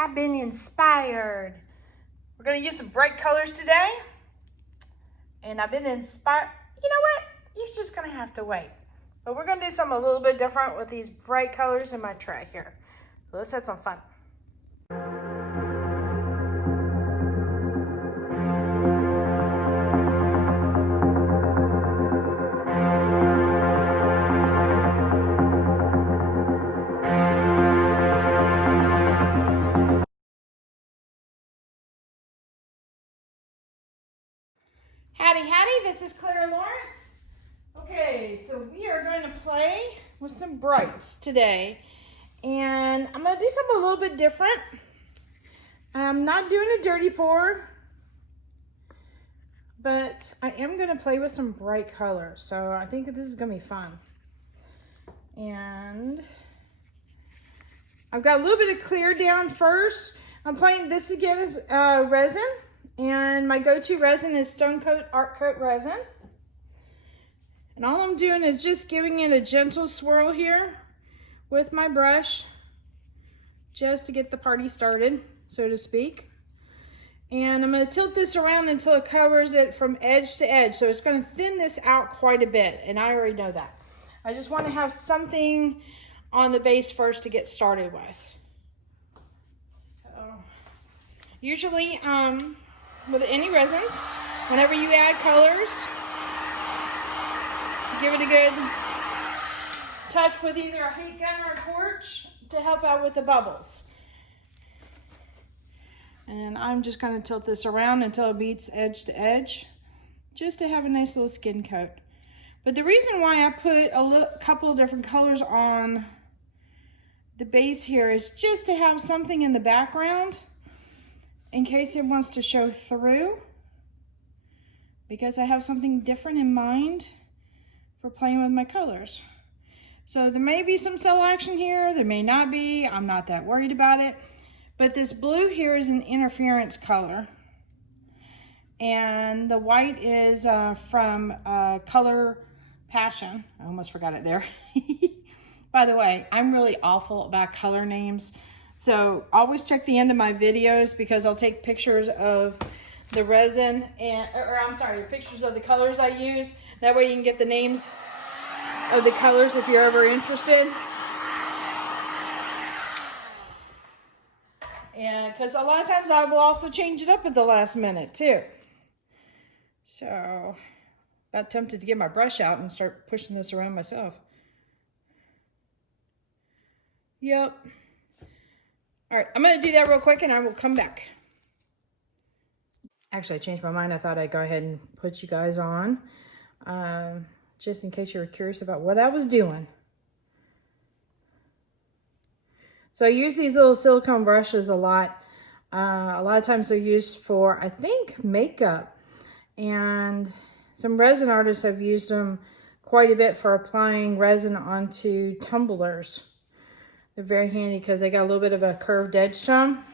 I've been inspired. We're gonna use some bright colors today. And I've been inspired. You know what? You're just gonna have to wait. But we're gonna do something a little bit different with these bright colors in my tray here. So let's have some fun. Howdy, howdy, this is Clara Lawrence. Okay, so we are going to play with some brights today. And I'm going to do something a little bit different. I'm not doing a dirty pour, but I am going to play with some bright colors. So I think this is going to be fun. And I've got a little bit of clear down first. I'm playing this again as resin. And my go-to resin is Stone Coat Art Coat resin. And all I'm doing is just giving it a gentle swirl here with my brush, just to get the party started, so to speak. And I'm going to tilt this around until it covers it from edge to edge. So it's going to thin this out quite a bit, and I already know that. I just want to have something on the base first to get started with. So usually, with any resins, whenever you add colors, give it a good touch with either a heat gun or a torch to help out with the bubbles. And I'm just going to tilt this around until it beats edge to edge, just to have a nice little skin coat. But the reason why I put a couple of different colors on the base here is just to have something in the background in case it wants to show through, because I have something different in mind for playing with my colors. So there may be some cell action here, there may not be, I'm not that worried about it. But this blue here is an interference color. And the white is from Color Passion. I almost forgot it there. By the way, I'm really awful about color names. So always check the end of my videos, because I'll take pictures of the resin pictures of the colors I use. That way you can get the names of the colors if you're ever interested. And because a lot of times I will also change it up at the last minute too. So about tempted to get my brush out and start pushing this around myself. Yep. All right, I'm going to do that real quick and I will come back. Actually, I changed my mind. I thought I'd go ahead and put you guys on, just in case you were curious about what I was doing. So I use these little silicone brushes a lot. A lot of times they're used for, I think, makeup. And some resin artists have used them quite a bit for applying resin onto tumblers. They're very handy because they got a little bit of a curved edge to them.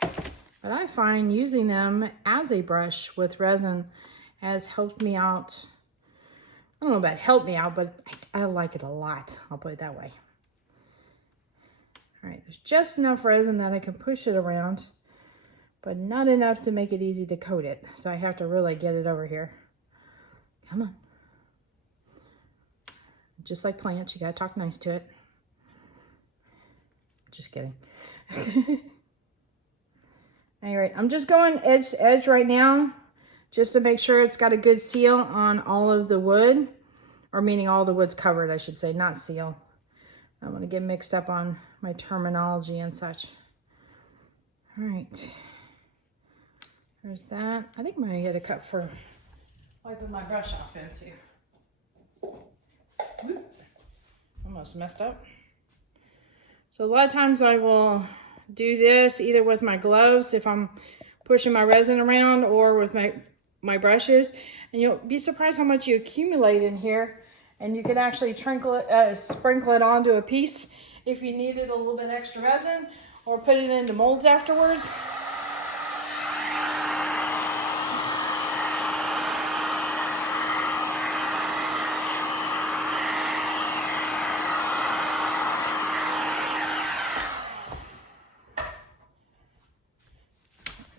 But I find using them as a brush with resin has helped me out. I don't know about help me out, but I like it a lot. I'll put it that way. All right, there's just enough resin that I can push it around, but not enough to make it easy to coat it. So I have to really get it over here. Come on. Just like plants, you gotta talk nice to it. Just kidding. All right, I'm just going edge to edge right now, just to make sure it's got a good seal on all of the wood, or meaning all the wood's covered, I should say, not seal. I don't want to get mixed up on my terminology and such. All right, there's that. I think I'm gonna get a cup for wiping my brush off into. Whoop. Almost messed up. So a lot of times I will do this either with my gloves if I'm pushing my resin around, or with my brushes. And you'll be surprised how much you accumulate in here. And you can actually sprinkle it onto a piece if you needed a little bit extra resin, or put it into molds afterwards.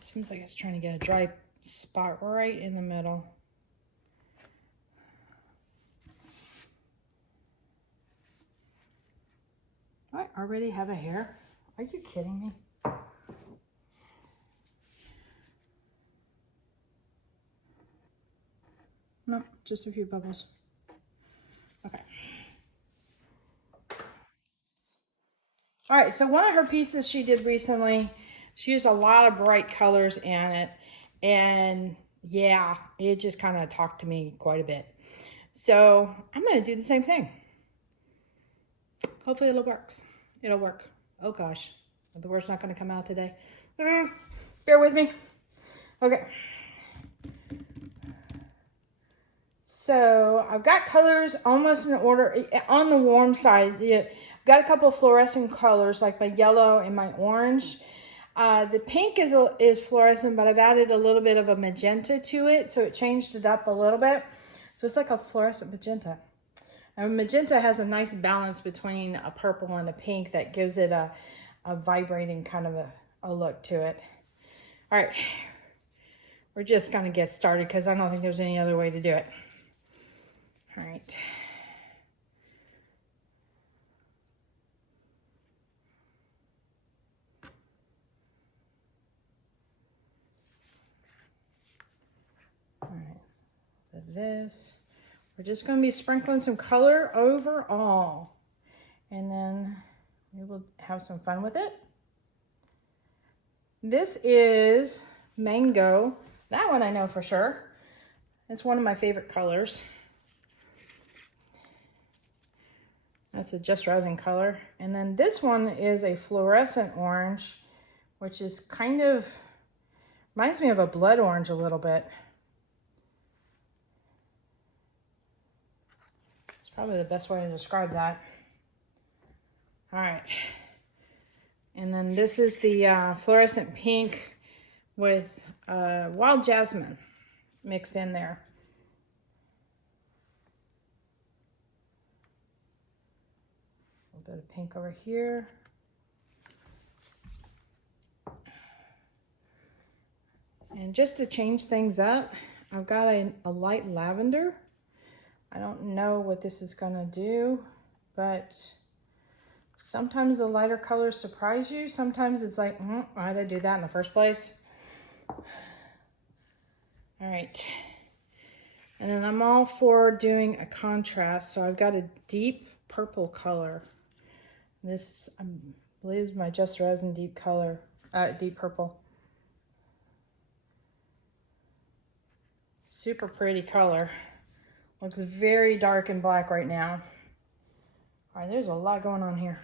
seems like it's trying to get a dry spot right in the middle. I already have a hair. Are you kidding me? No, just a few bubbles. Okay. All right, so one of her pieces she did recently, she used a lot of bright colors in it. And yeah, it just kind of talked to me quite a bit. So I'm going to do the same thing. Hopefully it'll work. Oh gosh, the word's not going to come out today. Bear with me. Okay. So I've got colors almost in order on the warm side. I've got a couple of fluorescent colors like my yellow and my orange. The pink is fluorescent, but I've added a little bit of a magenta to it, so it changed it up a little bit. So it's like a fluorescent magenta. And magenta has a nice balance between a purple and a pink that gives it a vibrating kind of a look to it. All right, we're just gonna get started because I don't think there's any other way to do it. All right. All right, for this, we're just going to be sprinkling some color overall, and then we will have some fun with it. This is Mango. That one I know for sure. It's one of my favorite colors. That's a Just Resin color. And then this one is a fluorescent orange, which is kind of, reminds me of a blood orange a little bit. It's probably the best way to describe that. All right. And then this is the fluorescent pink with wild jasmine mixed in there. A bit of pink over here. And just to change things up, I've got a light lavender. I don't know what this is gonna do, but sometimes the lighter colors surprise you. Sometimes it's like, why did I do that in the first place? All right. And then I'm all for doing a contrast. So I've got a deep purple color. This, I believe, is my Just Resin deep color, deep purple. Super pretty color. Looks very dark and black right now. All right, there's a lot going on here.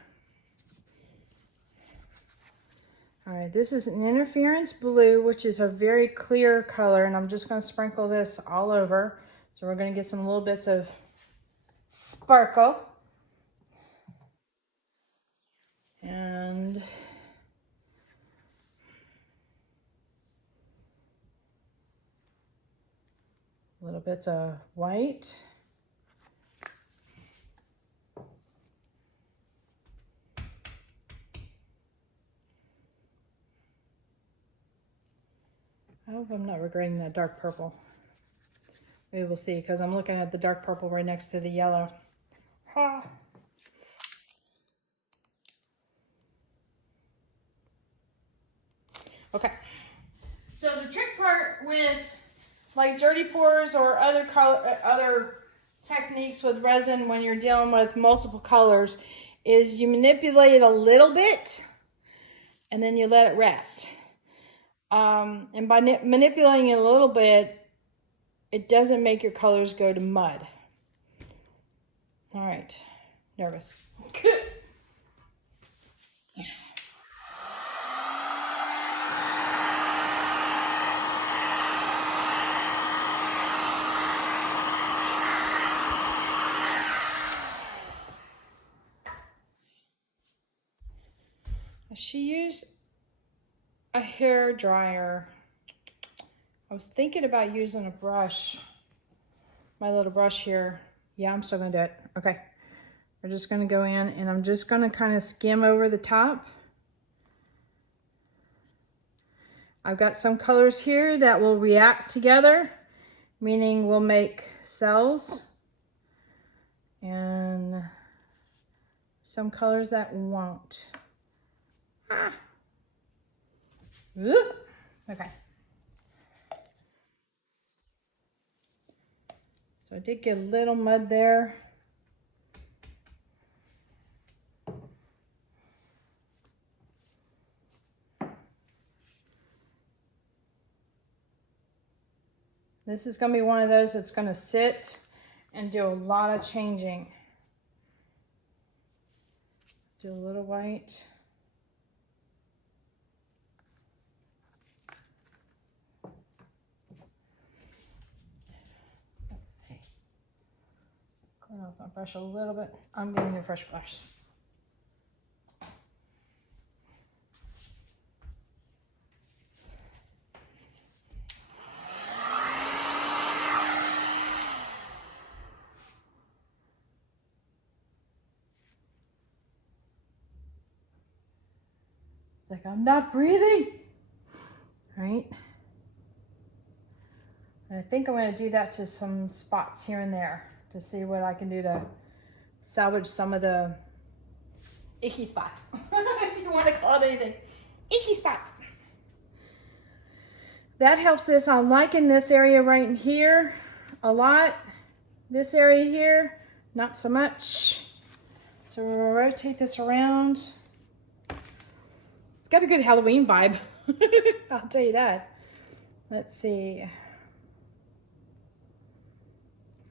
All right, this is an interference blue, which is a very clear color, and I'm just going to sprinkle this all over. So we're going to get some little bits of sparkle. And little bits of white. I hope I'm not regretting that dark purple. We will see, because I'm looking at the dark purple right next to the yellow. Ha! Okay. So the trick part with like dirty pours or other techniques with resin when you're dealing with multiple colors is you manipulate it a little bit and then you let it rest. And by manipulating it a little bit, it doesn't make your colors go to mud. All right, nervous. She used a hair dryer. I was thinking about using a brush, my little brush here. Yeah, I'm still gonna do it. Okay, we're just gonna go in and I'm just gonna kind of skim over the top. I've got some colors here that will react together, meaning we'll make cells, and some colors that won't. Ah. Ooh. Okay. So I did get a little mud there. This is going to be one of those that's going to sit and do a lot of changing. Do a little white. Clean off my brush a little bit. I'm getting a fresh brush. It's like I'm not breathing, right? And I think I'm going to do that to some spots here and there to see what I can do to salvage some of the icky spots. If you want to call it anything. Icky spots. That helps this. I'm liking this area right in here a lot. This area here, not so much. So we'll rotate this around. It's got a good Halloween vibe. I'll tell you that. Let's see.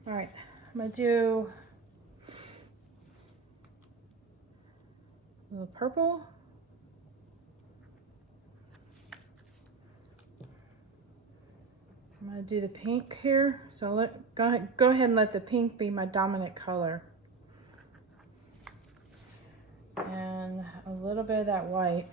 All right, I'm gonna do a little purple. I'm gonna do the pink here. So go ahead and let the pink be my dominant color. And a little bit of that white.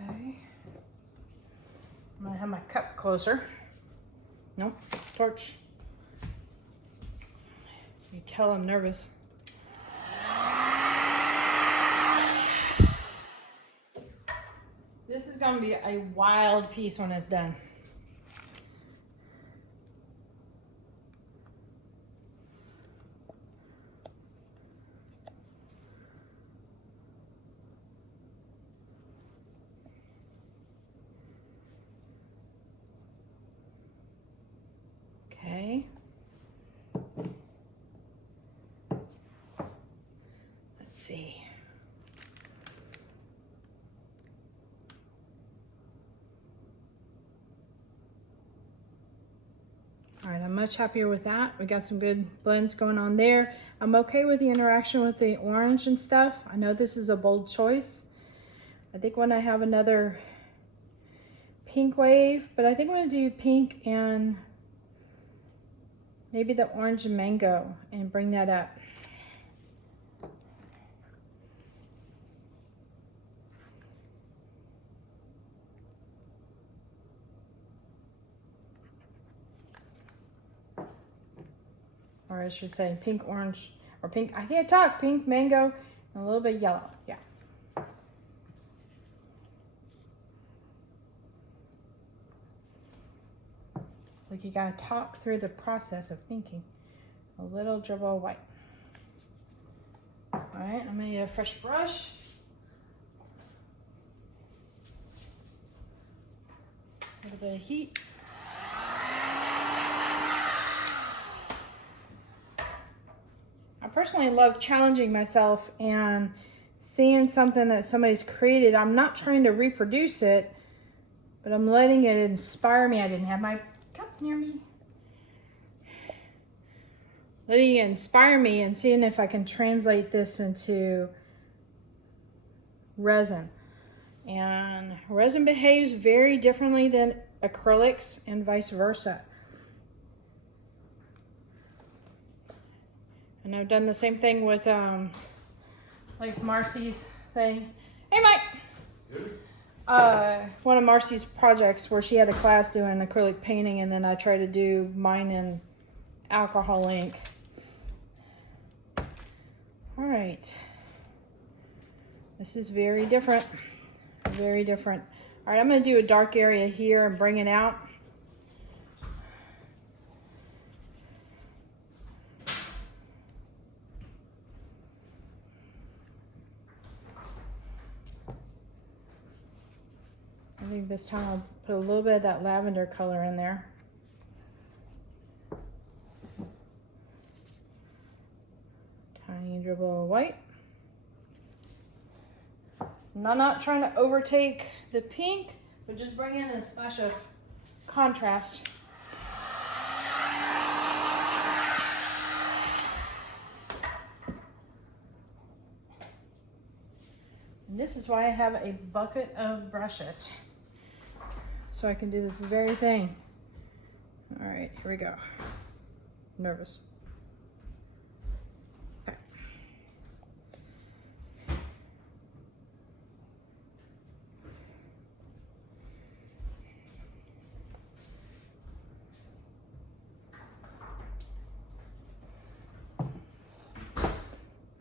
Okay. I'm gonna have my cup closer. Nope, torch. You tell I'm nervous. This is gonna be a wild piece when it's done. Okay. Let's see. All right, I'm much happier with that. We got some good blends going on there. I'm okay with the interaction with the orange and stuff. I know this is a bold choice. I think when I have another pink wave, but I think I'm gonna do pink and maybe the orange and mango and bring that up. Or I should say pink, orange, or pink, I can't talk, pink, mango, and a little bit yellow, yeah. It's like you gotta talk through the process of thinking. A little dribble of white. All right, I'm gonna get a fresh brush. A little bit of heat. I personally love challenging myself and seeing something that somebody's created. I'm not trying to reproduce it, but I'm letting it inspire me. I didn't have my cup near me. Letting it inspire me and seeing if I can translate this into resin. And resin behaves very differently than acrylics and vice versa. And I've done the same thing with like Marcy's thing. Hey, Mike! One of Marcy's projects where she had a class doing acrylic painting, and then I tried to do mine in alcohol ink. All right. This is very different. Very different. All right, I'm going to do a dark area here and bring it out. I think this time I'll put a little bit of that lavender color in there. Tiny dribble of white. I'm not trying to overtake the pink, but just bring in a splash of contrast. And this is why I have a bucket of brushes, so I can do this very thing. All right, here we go. I'm nervous. Okay.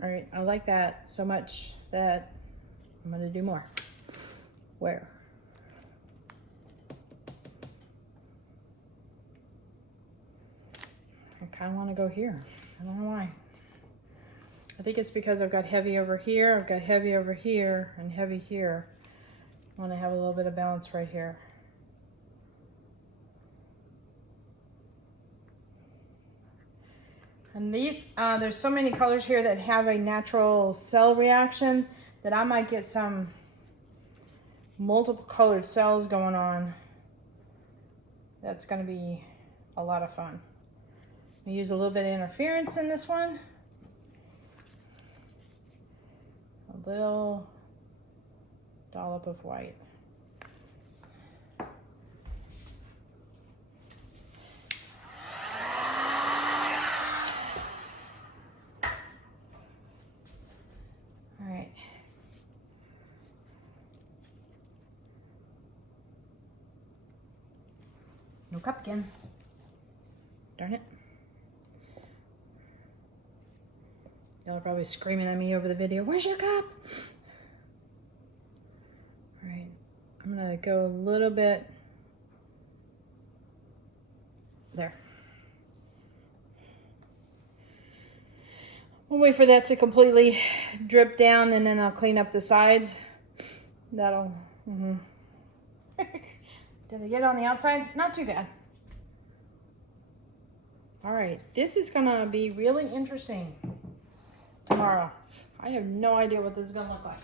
All right, I like that so much that I'm gonna do more. Where? I kind of want to go here. I don't know why. I think it's because I've got heavy over here, I've got heavy over here, and heavy here. I want to have a little bit of balance right here. And these, there's so many colors here that have a natural cell reaction that I might get some multiple colored cells going on. That's going to be a lot of fun. I use a little bit of interference in this one. A little dollop of white. All right. No cup again. Darn it. Y'all are probably screaming at me over the video. Where's your cup? All right, I'm gonna go a little bit there. We'll wait for that to completely drip down, and then I'll clean up the sides. That'll, Did I get it on the outside? Not too bad. All right, this is gonna be really interesting tomorrow. I have no idea what this is gonna look like.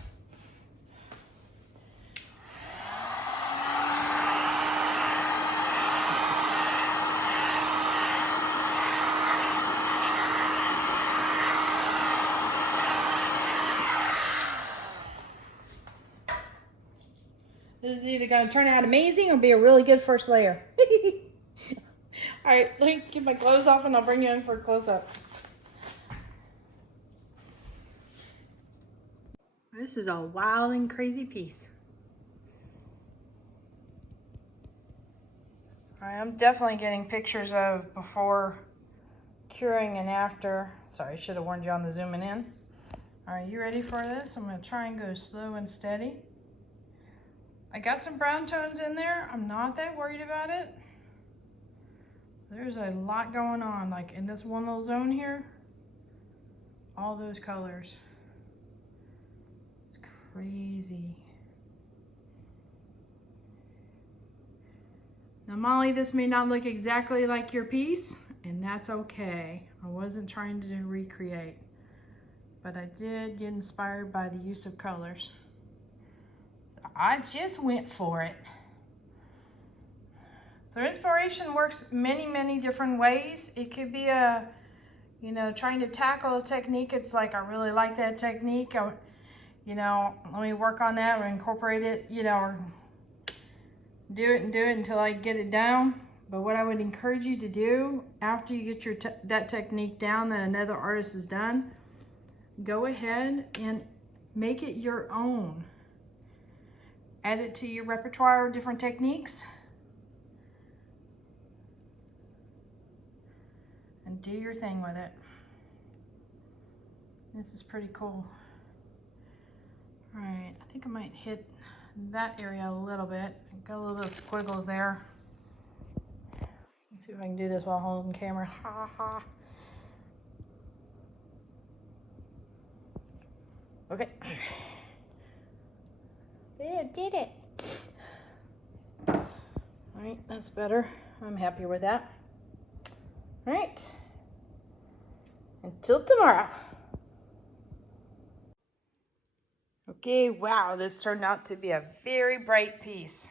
This is either gonna turn out amazing or be a really good first layer. All right, let me get my clothes off and I'll bring you in for a close-up. This is a wild and crazy piece. All right, I'm definitely getting pictures of before curing and after. Sorry, I should have warned you on the zooming in. All right, you ready for this? I'm gonna try and go slow and steady. I got some brown tones in there. I'm not that worried about it. There's a lot going on, like in this one little zone here, all those colors. It's crazy. Now, Molly, this may not look exactly like your piece, and that's okay. I wasn't trying to recreate, but I did get inspired by the use of colors. So I just went for it. So inspiration works many, many different ways. It could be a, trying to tackle a technique. It's like, I really like that technique. Let me work on that or incorporate it, or do it until I get it down. But what I would encourage you to do after you get that technique down that another artist has done, go ahead and make it your own. Add it to your repertoire of different techniques. And do your thing with it. This is pretty cool. All right, I think I might hit that area a little bit. Got a little bit of squiggles there. Let's see if I can do this while holding the camera. Ha ha. Okay. Yeah, did it. All right, that's better. I'm happy with that. All right. Until tomorrow. Okay, wow, this turned out to be a very bright piece.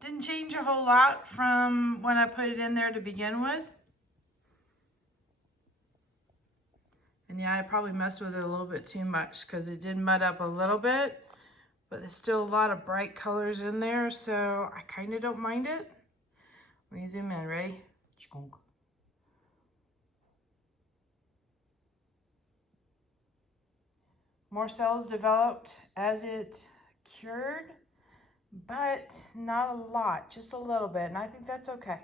Didn't change a whole lot from when I put it in there to begin with. And yeah, I probably messed with it a little bit too much because it did mud up a little bit, but there's still a lot of bright colors in there, so I kind of don't mind it. Let me zoom in, ready? More cells developed as it cured, but not a lot, just a little bit, and I think that's okay.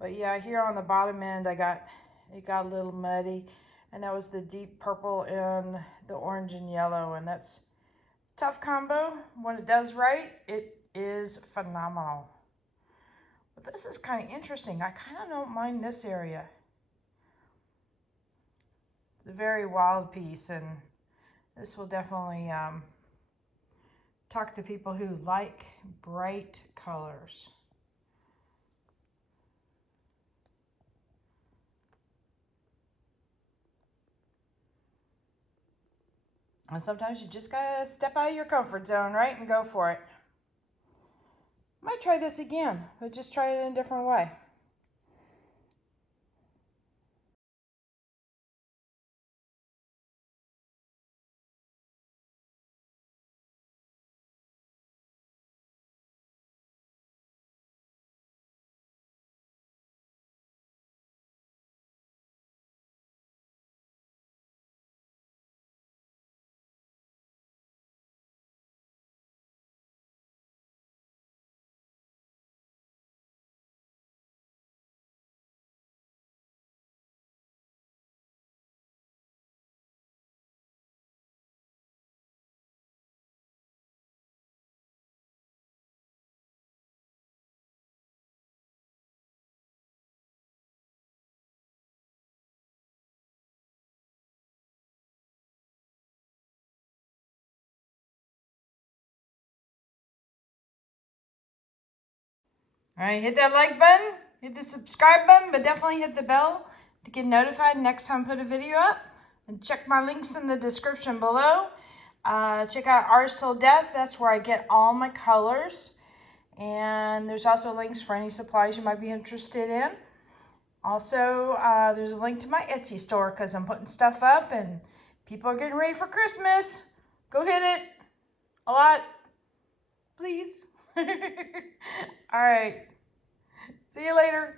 But yeah, here on the bottom end, it got a little muddy, and that was the deep purple and the orange and yellow, and that's a tough combo. When it does right, it is phenomenal. But this is kind of interesting. I kind of don't mind this area. It's a very wild piece, and this will definitely talk to people who like bright colors. And sometimes you just gotta step out of your comfort zone, right, and go for it. Might try this again, but just try it in a different way. All right, hit that like button, hit the subscribe button, but definitely hit the bell to get notified next time I put a video up. And check my links in the description below. Check out Artist Till Death. That's where I get all my colors. And there's also links for any supplies you might be interested in. Also, there's a link to my Etsy store because I'm putting stuff up and people are getting ready for Christmas. Go hit it a lot, please. All right. See you later.